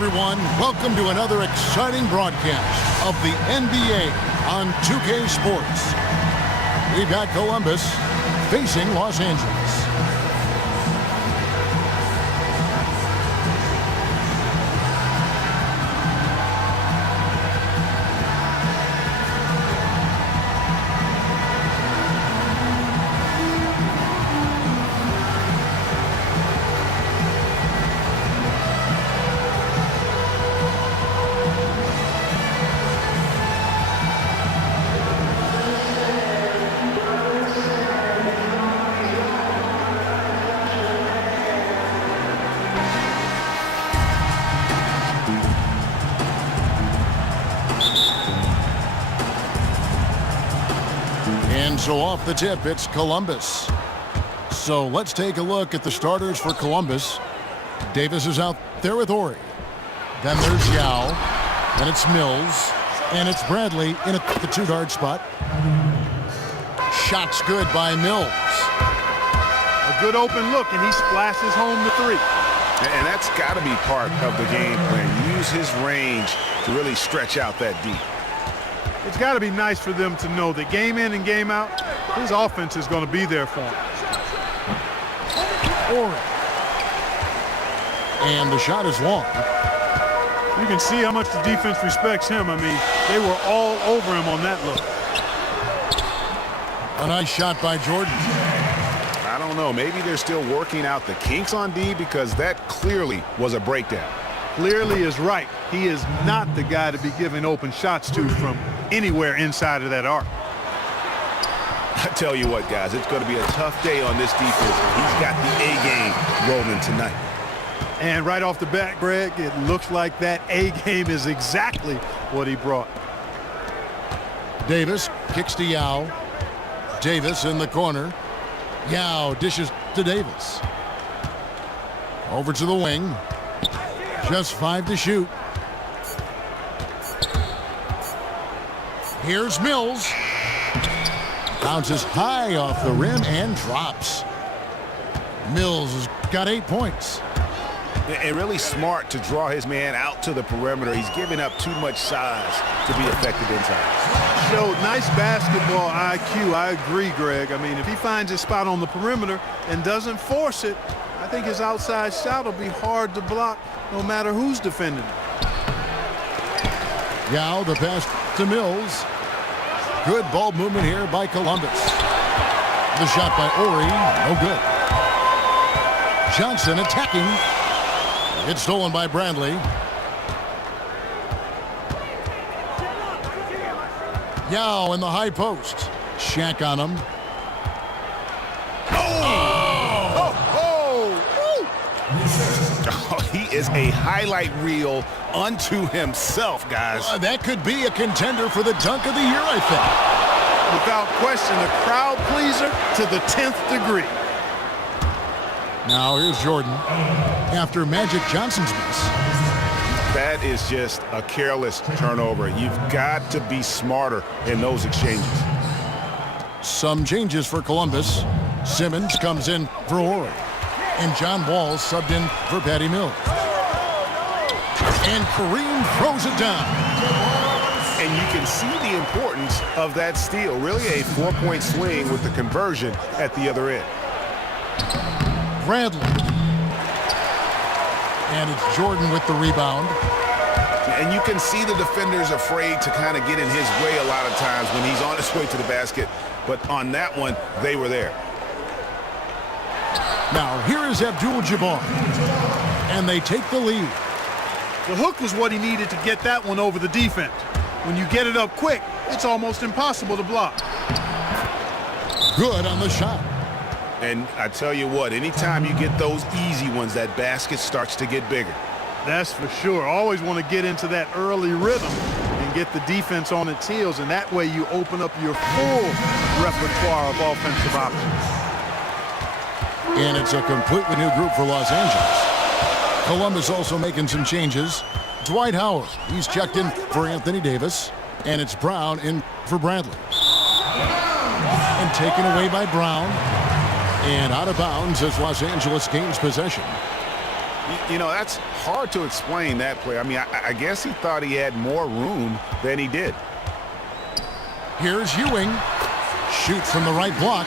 everyone. Welcome to another exciting broadcast of the NBA on 2K Sports. We've got Columbus facing Los Angeles. And so off the tip, it's Columbus. So let's take a look at the starters for Columbus. Davis is out there with Ori. Then there's Yao. Then it's Mills. And it's Bradley in at the two-guard spot. Shot's good by Mills. A good open look, and he splashes home the three. And that's got to be part of the game plan. Use his range to really stretch out that deep. It's got to be nice for them to know that game in and game out, his offense is going to be there for him. And the shot is long. You can see how much the defense respects him. I mean, they were all over him on that look. A nice shot by Jordan. I don't know. Maybe they're still working out the kinks on D, because that clearly was a breakdown. Clearly is right. He is not the guy to be giving open shots to from anywhere inside of that arc. I tell you what, guys, it's going to be a tough day on this defense. He's got the A game rolling tonight. And right off the bat, Greg, it looks like that A game is exactly what he brought. Davis kicks to Yao. Davis in the corner. Yao dishes to Davis. Over to the wing. Just 5 to shoot. Here's Mills. Bounces high off the rim and drops. Mills has got 8 points. And really smart to draw his man out to the perimeter. He's giving up too much size to be effective inside. Showed nice basketball IQ. I agree, Greg. I mean, if he finds his spot on the perimeter and doesn't force it, I think his outside shot will be hard to block no matter who's defending him. Yao, the pass to Mills. Good ball movement here by Columbus. The shot by Ori, no good. Johnson attacking. It's stolen by Bradley. Yao in the high post. Shaq on him. He is a highlight reel unto himself, guys. That could be a contender for the dunk of the year, I think. Without question, a crowd pleaser to the 10th degree. Now here's Jordan after Magic Johnson's miss. That is just a careless turnover. You've got to be smarter in those exchanges. Some changes for Columbus. Simmons comes in for Ori. And John Wall subbed in for Patty Mills. And Kareem throws it down. And you can see the importance of that steal. Really a 4-point swing with the conversion at the other end. Bradley. And it's Jordan with the rebound. And you can see the defenders afraid to kind of get in his way a lot of times when he's on his way to the basket. But on that one, they were there. Now, here is Abdul-Jabbar. And they take the lead. The hook was what he needed to get that one over the defense. When you get it up quick, it's almost impossible to block. Good on the shot. And I tell you what, anytime you get those easy ones, that basket starts to get bigger. That's for sure. Always want to get into that early rhythm and get the defense on its heels, and that way you open up your full repertoire of offensive options. And it's a completely new group for Los Angeles. Columbus also making some changes. Dwight Howard, he's checked in for Anthony Davis. And it's Brown in for Bradley. And taken away by Brown. And out of bounds as Los Angeles gains possession. You know, that's hard to explain that play. I mean, I guess he thought he had more room than he did. Here's Ewing. Shoots from the right block.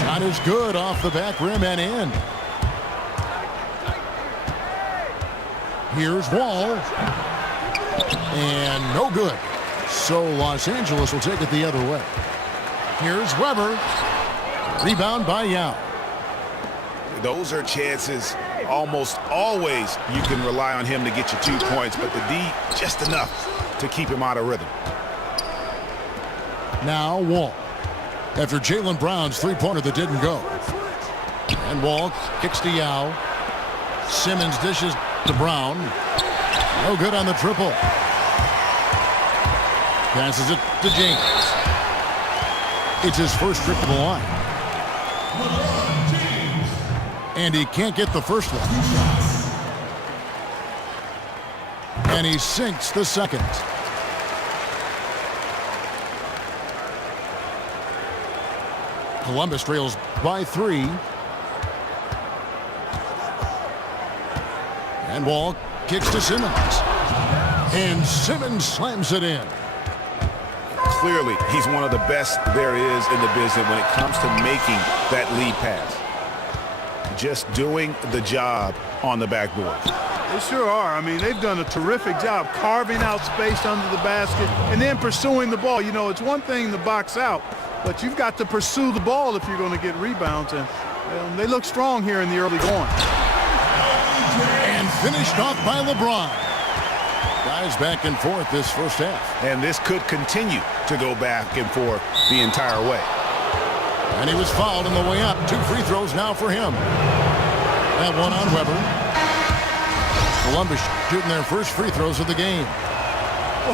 Shot is good off the back rim and in. Here's Wall. And no good. So Los Angeles will take it the other way. Here's Weber. Rebound by Yao. Those are chances almost always you can rely on him to get you 2 points, but the D just enough to keep him out of rhythm. Now Wall. After Jaylen Brown's three-pointer that didn't go. And Wall kicks to Yao. Simmons dishes to Brown. No good on the triple. Passes it to James. It's his first trip to the line. And he can't get the first one. And he sinks the second. Columbus trails by 3. And Wall kicks to Simmons. And Simmons slams it in. Clearly, he's one of the best there is in the business when it comes to making that lead pass. Just doing the job on the backboard. They sure are. I mean, they've done a terrific job carving out space under the basket and then pursuing the ball. You know, it's one thing to box out, but you've got to pursue the ball if you're going to get rebounds. And they look strong here in the early going. And finished off by LeBron. Guys back and forth this first half. And this could continue to go back and forth the entire way. And he was fouled on the way up. 2 free throws now for him. That one on Weber. Columbus shooting their first free throws of the game.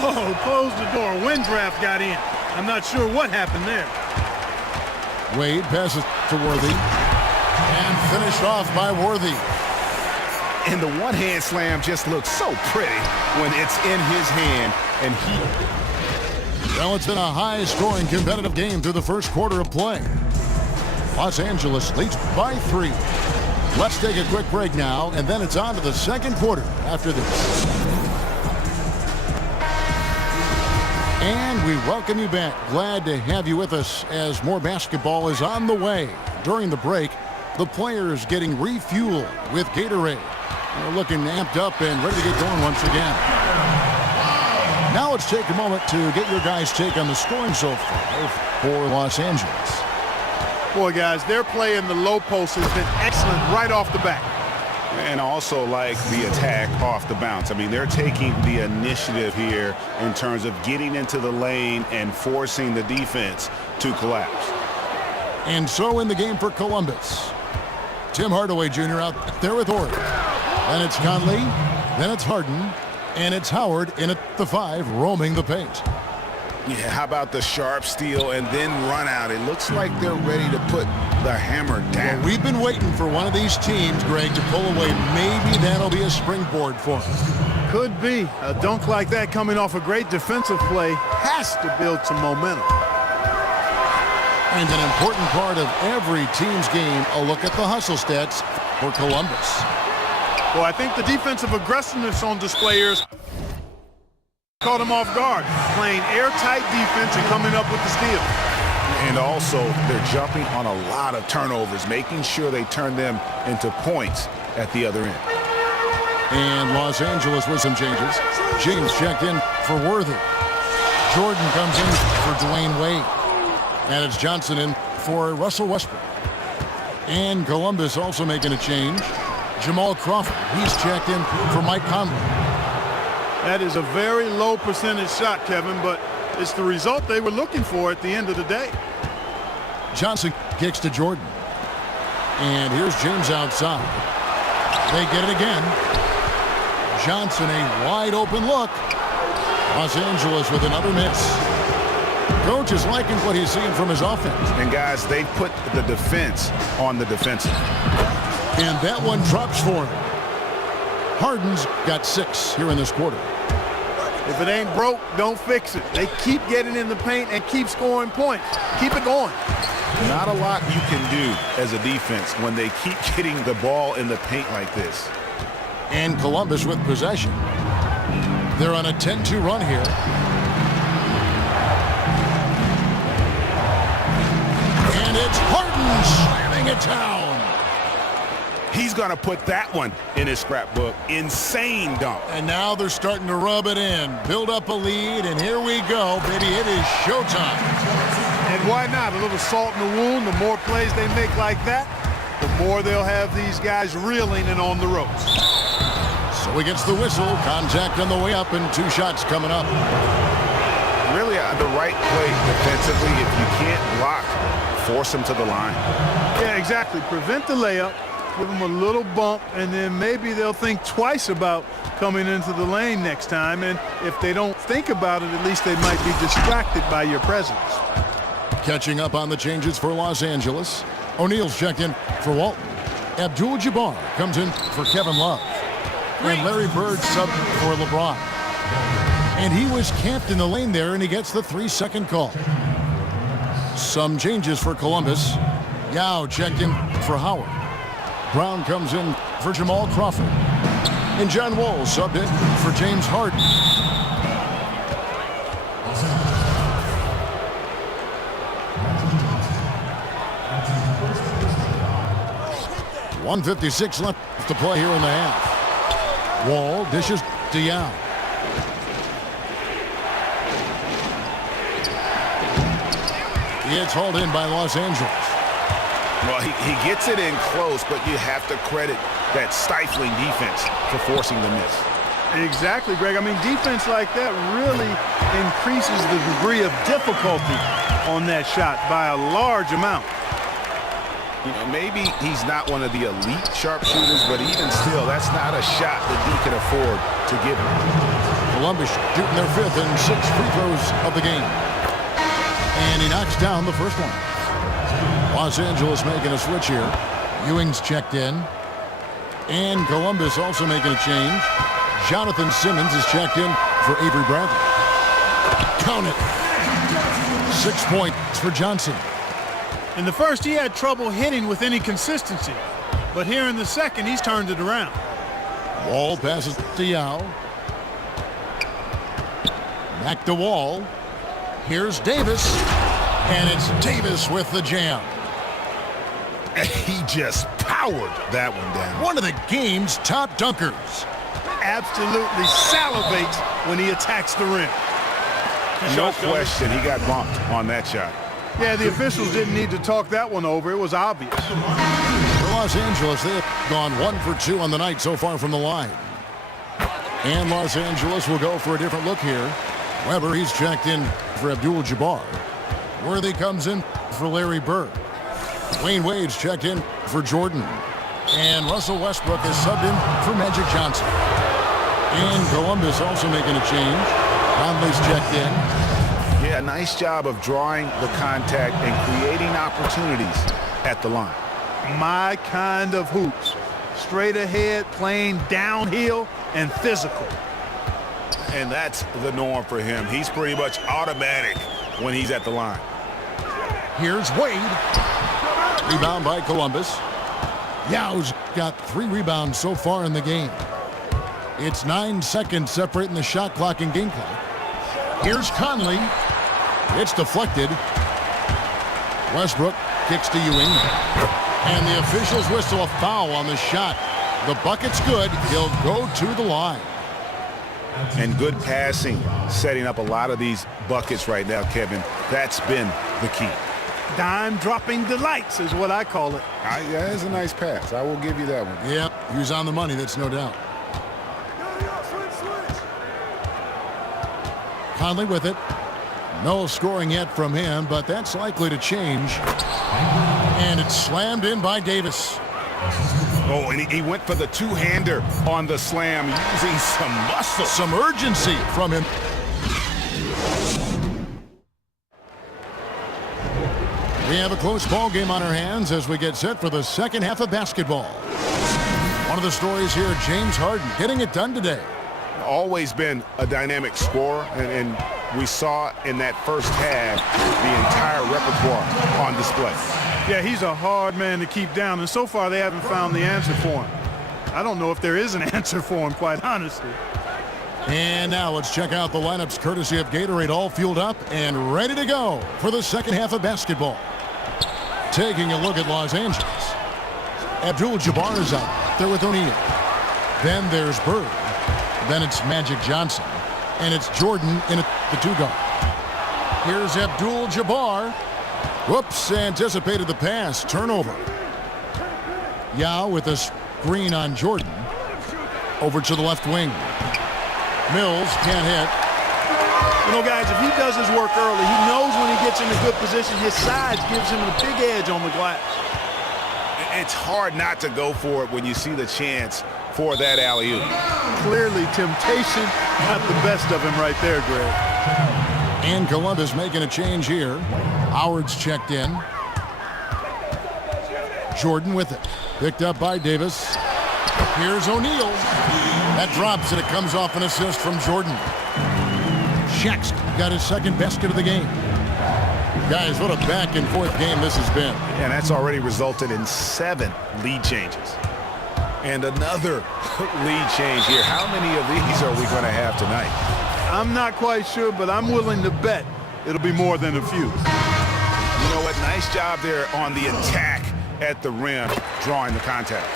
Whoa, close the door. Windraft got in. I'm not sure what happened there. Wade passes to Worthy. And finished off by Worthy. And the one-hand slam just looks so pretty when it's in his hand. And Well, it's been a high-scoring competitive game through the first quarter of play. Los Angeles leads by 3. Let's take a quick break now, and then it's on to the second quarter after this. And we welcome you back. Glad to have you with us as more basketball is on the way. During the break, the players getting refueled with Gatorade. They're looking amped up and ready to get going once again. Now let's take a moment to get your guys' take on the scoring so far for Los Angeles. Boy, guys, their play in the low post has been excellent right off the bat. And also like the attack off the bounce. I mean, they're taking the initiative here in terms of getting into the lane and forcing the defense to collapse. And so in the game for Columbus, Tim Hardaway Jr. out there with Horton. Then it's Conley, then it's Harden, and it's Howard in at the 5 roaming the paint. Yeah, how about the sharp steal and then run out? It looks like they're ready to put the hammer down. Well, we've been waiting for one of these teams, Greg, to pull away. Maybe that'll be a springboard for them. Could be. A dunk like that coming off a great defensive play has to build some momentum. And an important part of every team's game, a look at the hustle stats for Columbus. Well, I think the defensive aggressiveness on display here caught them off guard, playing airtight defense and coming up with the steal. And also, they're jumping on a lot of turnovers, making sure they turn them into points at the other end. And Los Angeles with some changes. James checked in for Worthy. Jordan comes in for Dwayne Wade. And it's Johnson in for Russell Westbrook. And Columbus also making a change. Jamal Crawford, he's checked in for Mike Conley. That is a very low percentage shot, Kevin, but it's the result they were looking for at the end of the day. Johnson kicks to Jordan. And here's James outside. They get it again. Johnson, a wide open look. Los Angeles with another miss. Coach is liking what he's seeing from his offense. And guys, they put the defense on the defensive. And that one drops for him. Harden's got 6 here in this quarter. If it ain't broke, don't fix it. They keep getting in the paint and keep scoring points. Keep it going. Not a lot you can do as a defense when they keep getting the ball in the paint like this. And Columbus with possession. They're on a 10-2 run here. And it's Harden slamming it down. He's going to put that one in his scrapbook. Insane dunk. And now they're starting to rub it in. Build up a lead, and here we go, baby. It is showtime. And why not? A little salt in the wound. The more plays they make like that, the more they'll have these guys reeling and on the ropes. So he gets the whistle. Contact on the way up, and 2 shots coming up. Really the right play defensively. If you can't block, force him to the line. Yeah, exactly. Prevent the layup. Give them a little bump, and then maybe they'll think twice about coming into the lane next time. And if they don't think about it, at least they might be distracted by your presence. Catching up on the changes for Los Angeles. O'Neal's checked in for Walton. Abdul-Jabbar comes in for Kevin Love. And Larry Bird subbed for LeBron. And he was camped in the lane there, and he gets the 3-second call. Some changes for Columbus. Yao checked in for Howard. Brown comes in for Jamal Crawford. And John Wall subbed in for James Harden. .156 left to play here in the half. Wall dishes to Yao. It's hauled in by Los Angeles. Well, he gets it in close, but you have to credit that stifling defense for forcing the miss. Exactly, Greg. I mean, defense like that really increases the degree of difficulty on that shot by a large amount. You know, maybe he's not one of the elite sharpshooters, but even still, that's not a shot that he can afford to give him. Columbus shooting their 5th and 6th free throws of the game. And he knocks down the first one. Los Angeles making a switch here. Ewing's checked in. And Columbus also making a change. Jonathan Simmons is checked in for Avery Bradley. Count it. 6 points for Johnson. In the first, he had trouble hitting with any consistency. But here in the second, he's turned it around. Wall passes to Yao. Back to Wall. Here's Davis. And it's Davis with the jam. He just powered that one down. One of the game's top dunkers. Absolutely salivates when he attacks the rim. No question, he got bumped on that shot. Yeah, the officials didn't need to talk that one over. It was obvious. For Los Angeles, they have gone 1 for 2 on the night so far from the line. And Los Angeles will go for a different look here. Weber, he's checked in for Abdul-Jabbar. Worthy comes in for Larry Bird. Wayne Wade's checked in for Jordan. And Russell Westbrook is subbed in for Magic Johnson. And Columbus also making a change. Conley's checked in. Yeah, nice job of drawing the contact and creating opportunities at the line. My kind of hoops. Straight ahead, playing downhill, and physical. And that's the norm for him. He's pretty much automatic when he's at the line. Here's Wade. Rebound by Columbus. Yao's got 3 rebounds so far in the game. It's 9 seconds separating the shot clock and game clock. Here's Conley. It's deflected. Westbrook kicks to Ewing. And the officials whistle a foul on the shot. The bucket's good. He'll go to the line. And good passing, setting up a lot of these buckets right now, Kevin. That's been the key. Dime dropping delights is what I call it. Yeah, that's a nice pass. I will give you that one. Yep, he was on the money, that's no doubt. Conley with it. No scoring yet from him, but that's likely to change. And it's slammed in by Davis. Oh, and he went for the two-hander on the slam, using some muscle. Some urgency from him. We have a close ball game on our hands as we get set for the second half of basketball. One of the stories here, James Harden getting it done today. Always been a dynamic scorer, and we saw in that first half the entire repertoire on display. Yeah, he's a hard man to keep down, and so far they haven't found the answer for him. I don't know if there is an answer for him, quite honestly. And now let's check out the lineups courtesy of Gatorade, all fueled up and ready to go for the second half of basketball. Taking a look at Los Angeles. Abdul-Jabbar is out there with O'Neal. Then there's Bird. Then it's Magic Johnson. And it's Jordan in the two guard. Here's Abdul-Jabbar. Whoops, anticipated the pass. Turnover. Yao with a screen on Jordan. Over to the left wing. Mills can't hit. You know, guys, if he does his work early, he knows when he gets in a good position, his size gives him a big edge on the glass. It's hard not to go for it when you see the chance for that alley-oop. Clearly, temptation got the best of him right there, Greg. And Columbus making a change here. Howard's checked in. Jordan with it. Picked up by Davis. Here's O'Neal. That drops, and it comes off an assist from Jordan. Shaq's got his second basket of the game. Guys, what a back-and-forth game this has been. And that's already resulted in 7 lead changes. And another lead change here. How many of these are we going to have tonight? I'm not quite sure, but I'm willing to bet it'll be more than a few. You know what? Nice job there on the attack at the rim, drawing the contact.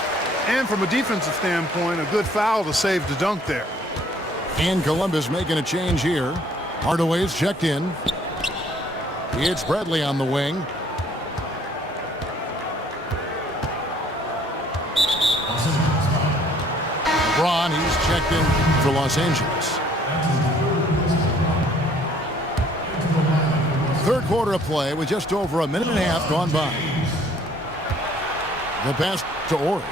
And from a defensive standpoint, a good foul to save the dunk there. And Columbus making a change here. Hardaway's checked in. It's Bradley on the wing. LeBron, he's checked in for Los Angeles. Third quarter of play with just over a minute and a half gone by. The pass to Ori.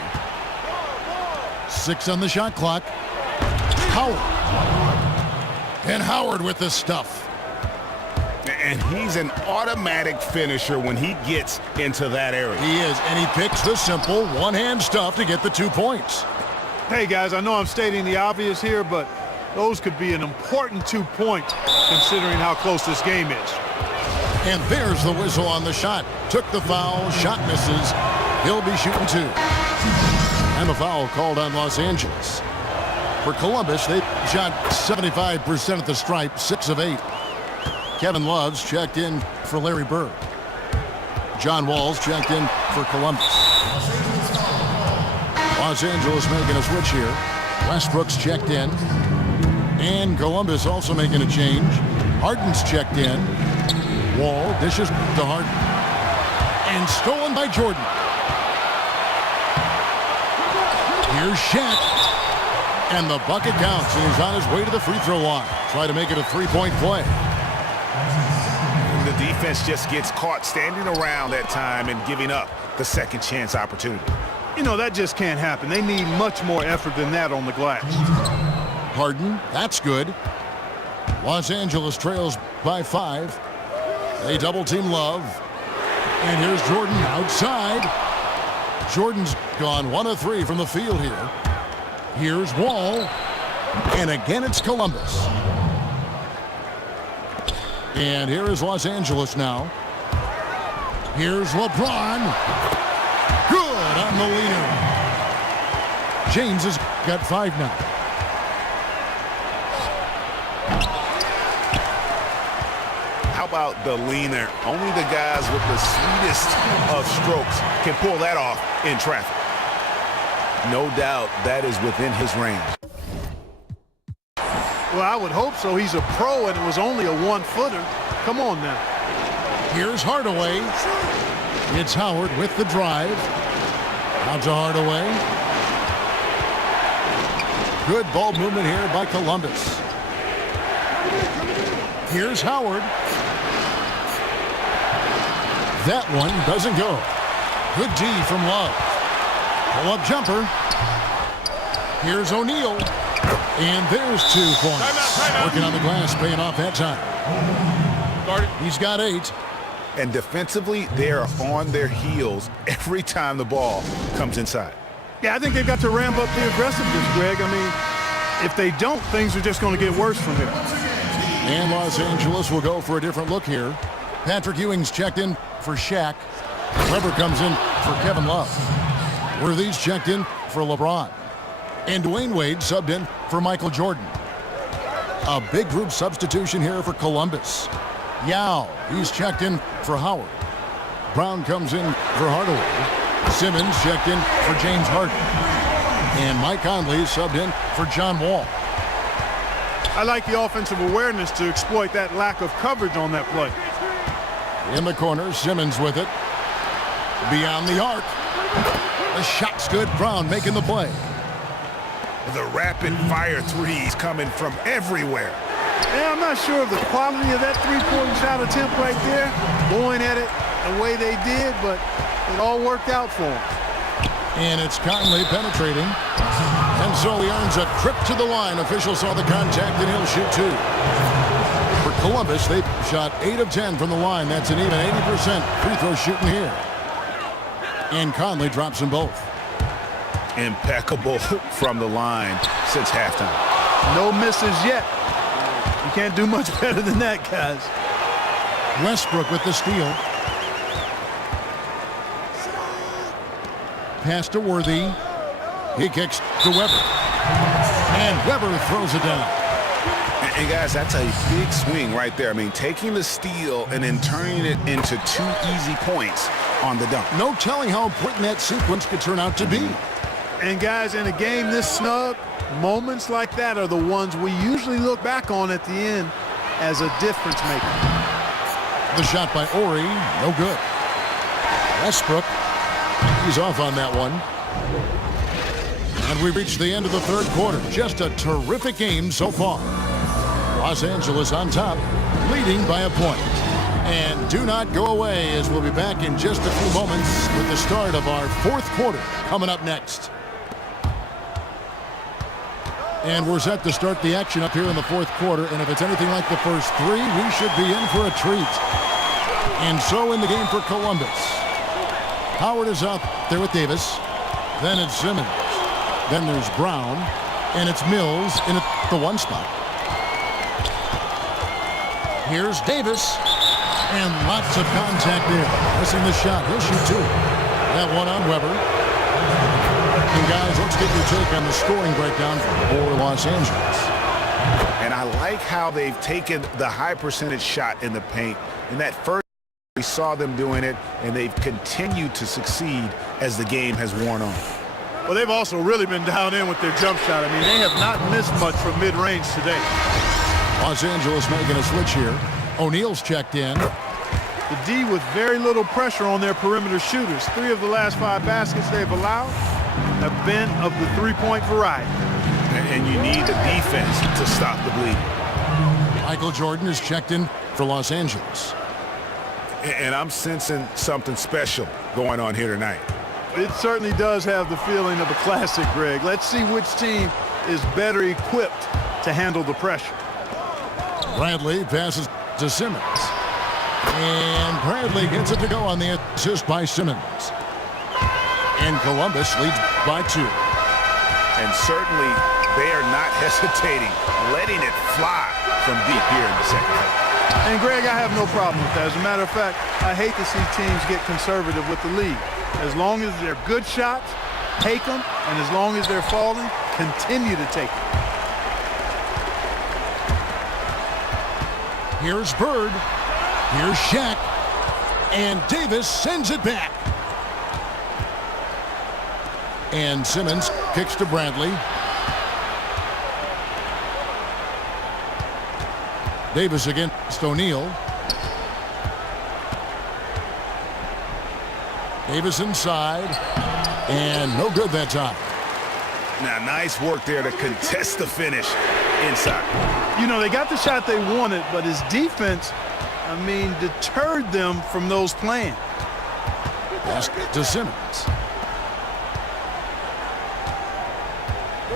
6 on the shot clock. Howard. And Howard with the stuff. And he's an automatic finisher when he gets into that area. He is, and he picks the simple one-hand stuff to get the 2 points. Hey, guys, I know I'm stating the obvious here, but those could be an important 2 points considering how close this game is. And there's the whistle on the shot. Took the foul, shot misses. He'll be shooting 2. And the foul called on Los Angeles. For Columbus, they shot 75% at the stripe, 6 of 8. Kevin Love's checked in for Larry Bird. John Wall's checked in for Columbus. Los Angeles making a switch here. Westbrook's checked in. And Columbus also making a change. Harden's checked in. Wall dishes to Harden. And stolen by Jordan. Here's Shaq. And the bucket counts, and he's on his way to the free throw line. Try to make it a 3-point play. The defense just gets caught standing around that time and giving up the second chance opportunity. You know, that just can't happen. They need much more effort than that on the glass. Harden, that's good. Los Angeles trails by 5. They double-team Love. And here's Jordan outside. Jordan's gone 1 of 3 from the field here. Here's Wall. And again, it's Columbus. And here is Los Angeles now. Here's LeBron. Good on the leaner. James has got 5 now. How about the leaner? Only the guys with the sweetest of strokes can pull that off in traffic. No doubt that is within his range. Well, I would hope so. He's a pro, and it was only a 1-footer. Come on now. Here's Hardaway. It's Howard with the drive. Out to Hardaway. Good ball movement here by Columbus. Here's Howard. That one doesn't go. Good D from Love. Pull-up jumper. Here's O'Neal. And there's 2 points. Timeout. Working on the glass, paying off that time. He's got 8. And defensively, they are on their heels every time the ball comes inside. Yeah, I think they've got to ramp up the aggressiveness, Greg. I mean, if they don't, things are just going to get worse from here. And Los Angeles will go for a different look here. Patrick Ewing's checked in for Shaq. Weber comes in for Kevin Love. Worthy's checked in for LeBron. And Dwayne Wade subbed in for Michael Jordan. A big group substitution here for Columbus. Yao, he's checked in for Howard. Brown comes in for Hardaway. Simmons checked in for James Harden. And Mike Conley subbed in for John Wall. I like the offensive awareness to exploit that lack of coverage on that play. In the corner, Simmons with it. Beyond the arc. The shot's good. Brown making the play. The rapid-fire threes coming from everywhere. Yeah, I'm not sure of the quality of that three-point shot attempt right there, going at it the way they did, but it all worked out for them. And it's Conley penetrating. And so he earns a trip to the line. Officials saw the contact, and he'll shoot two. For Columbus, they shot 8 of 10 from the line. That's an even 80% free throw shooting here. And Conley drops them both. Impeccable from the line since halftime. No misses yet. You can't do much better than that, guys. Westbrook with the steal. Pass to Worthy. He kicks to Weber. And Weber throws it down. And guys, that's a big swing right there. I mean, taking the steal and then turning it into 2 easy points on the dunk. No telling how important that sequence could turn out to be. And guys, in a game this snug, moments like that are the ones we usually look back on at the end as a difference maker. The shot by Ori, no good. Westbrook, he's off on that one. And we reached the end of the third quarter. Just a terrific game so far. Los Angeles on top, leading by a point. And do not go away, as we'll be back in just a few moments with the start of our fourth quarter coming up next. And we're set to start the action up here in the fourth quarter. And if it's anything like the first three, we should be in for a treat. And so in the game for Columbus. Howard is out there with Davis. Then it's Simmons. Then there's Brown. And it's Mills in at the one spot. Here's Davis. And lots of contact there. Missing the shot. He'll shoot two. That one on Weber. And guys, let's get your take on the scoring breakdown for Los Angeles. And I like how they've taken the high percentage shot in the paint. In that first, we saw them doing it, and they've continued to succeed as the game has worn on. Well, they've also really been down in with their jump shot. I mean, they have not missed much from mid-range today. Los Angeles making a switch here. O'Neal's checked in. The D with very little pressure on their perimeter shooters. 3 of the last 5 baskets they've allowed have been of the three-point variety. And you need the defense to stop the bleeding. Michael Jordan is checked in for Los Angeles. And I'm sensing something special going on here tonight. It certainly does have the feeling of a classic, Greg. Let's see which team is better equipped to handle the pressure. Bradley passes to Simmons. And Bradley gets it to go on the assist by Simmons. And Columbus leads by 2. And certainly they are not hesitating, letting it fly from deep here in the second half. And Greg, I have no problem with that. As a matter of fact, I hate to see teams get conservative with the lead. As long as they're good shots, take them. And as long as they're falling, continue to take them. Here's Bird. Here's Shaq. And Davis sends it back. And Simmons kicks to Bradley. Davis against O'Neal. Davis inside. And no good that time. Now, nice work there to contest the finish inside. You know, they got the shot they wanted, but his defense, I mean, deterred them from those plans. Pass to Simmons.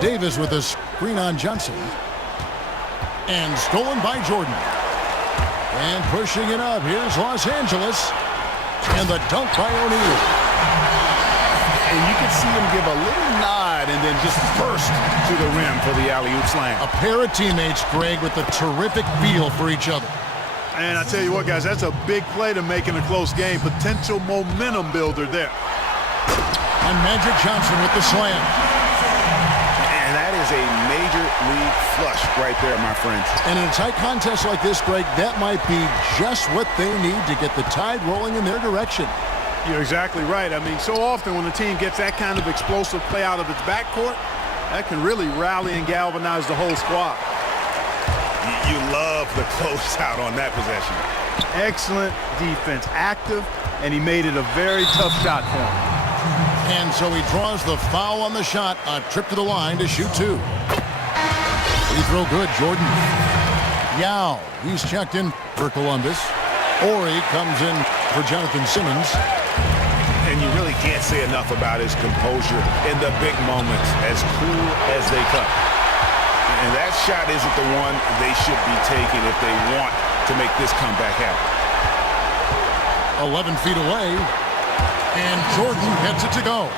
Davis with a screen on Johnson. And stolen by Jordan. And pushing it up. Here's Los Angeles. And the dunk by O'Neal. And you can see him give a little nod and then just burst to the rim for the alley-oop slam. A pair of teammates, Greg, with a terrific feel for each other. And I tell you what, guys, that's a big play to make in a close game. Potential momentum builder there. And Magic Johnson with the slam. And is a major league flush right there, my friends. And in a tight contest like this, Greg, that might be just what they need to get the tide rolling in their direction. You're exactly right. I mean, so often when the team gets that kind of explosive play out of its backcourt, that can really rally and galvanize the whole squad. You love the closeout on that possession. Excellent Defense, active, and he made it a very tough shot for him. And so he draws the foul on the shot, a trip to the line to shoot two. Free throw good, Jordan. Yao, he's checked in for Columbus. Ori comes in for Jonathan Simmons. And you really can't say enough about his composure in the big moments, as cool as they come. And that shot isn't the one they should be taking if they want to make this comeback happen. 11 feet away, and Jordan gets it to go.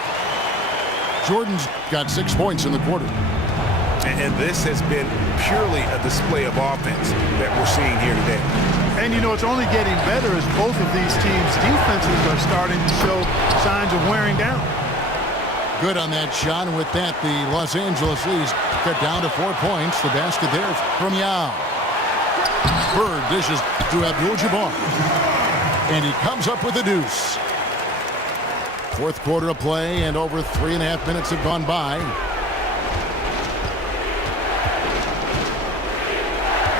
Jordan's got 6 points in the quarter. And this has been purely a display of offense that we're seeing here today. And, you know, it's only getting better as both of these teams' defenses are starting to show signs of wearing down. Good on that shot, and with that, the Los Angeles leads cut down to 4 points. The basket there from Yao. Bird dishes to Abdul-Jabbar. And he comes up with a deuce. Fourth quarter of play, and over 3.5 minutes have gone by.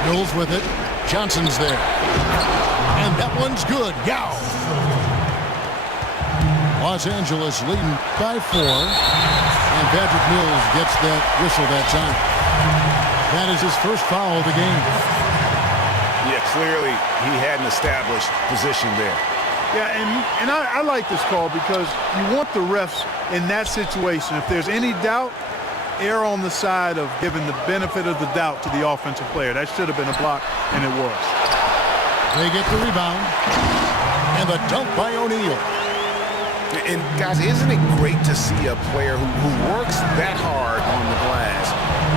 Mills with it. Johnson's there. And that one's good. Yao. Los Angeles leading by 4. And Patrick Mills gets that whistle that time. That is his first foul of the game. Yeah, clearly he had an established position there. Yeah, and I like this call because you want the refs in that situation. If there's any doubt, err on the side of giving the benefit of the doubt to the offensive player. That should have been a block, and it was. They get the rebound. And the dunk by O'Neal. And, guys, isn't it great to see a player who works that hard on the glass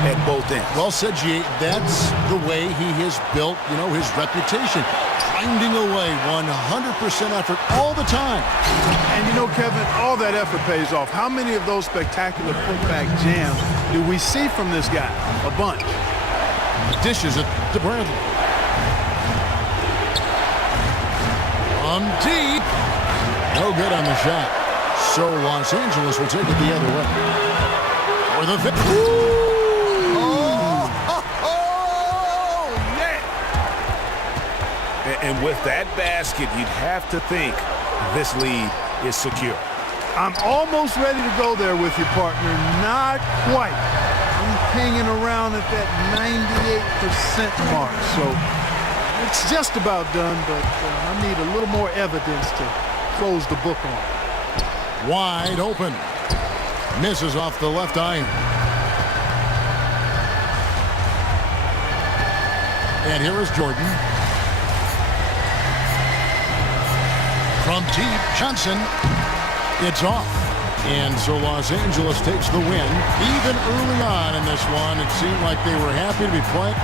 at both ends? Well said, G. That's the way he has built, you know, his reputation. Grinding away, 100% effort all the time. And, you know, Kevin, all that effort pays off. How many of those spectacular putback jams do we see from this guy? A bunch. Dishes it to Bradley. From deep. No good on the shot. So Los Angeles will take it the other way. For the fifth. And with that basket, you'd have to think this lead is secure. I'm almost ready to go there with you, partner. Not quite. I'm hanging around at that 98% mark. So it's just about done, but I need a little more evidence to close the book on. Wide open. Misses off the left iron. And here is Jordan. From deep, Johnson. It's off. And so Los Angeles takes the win. Even early on in this one, it seemed like they were happy to be playing.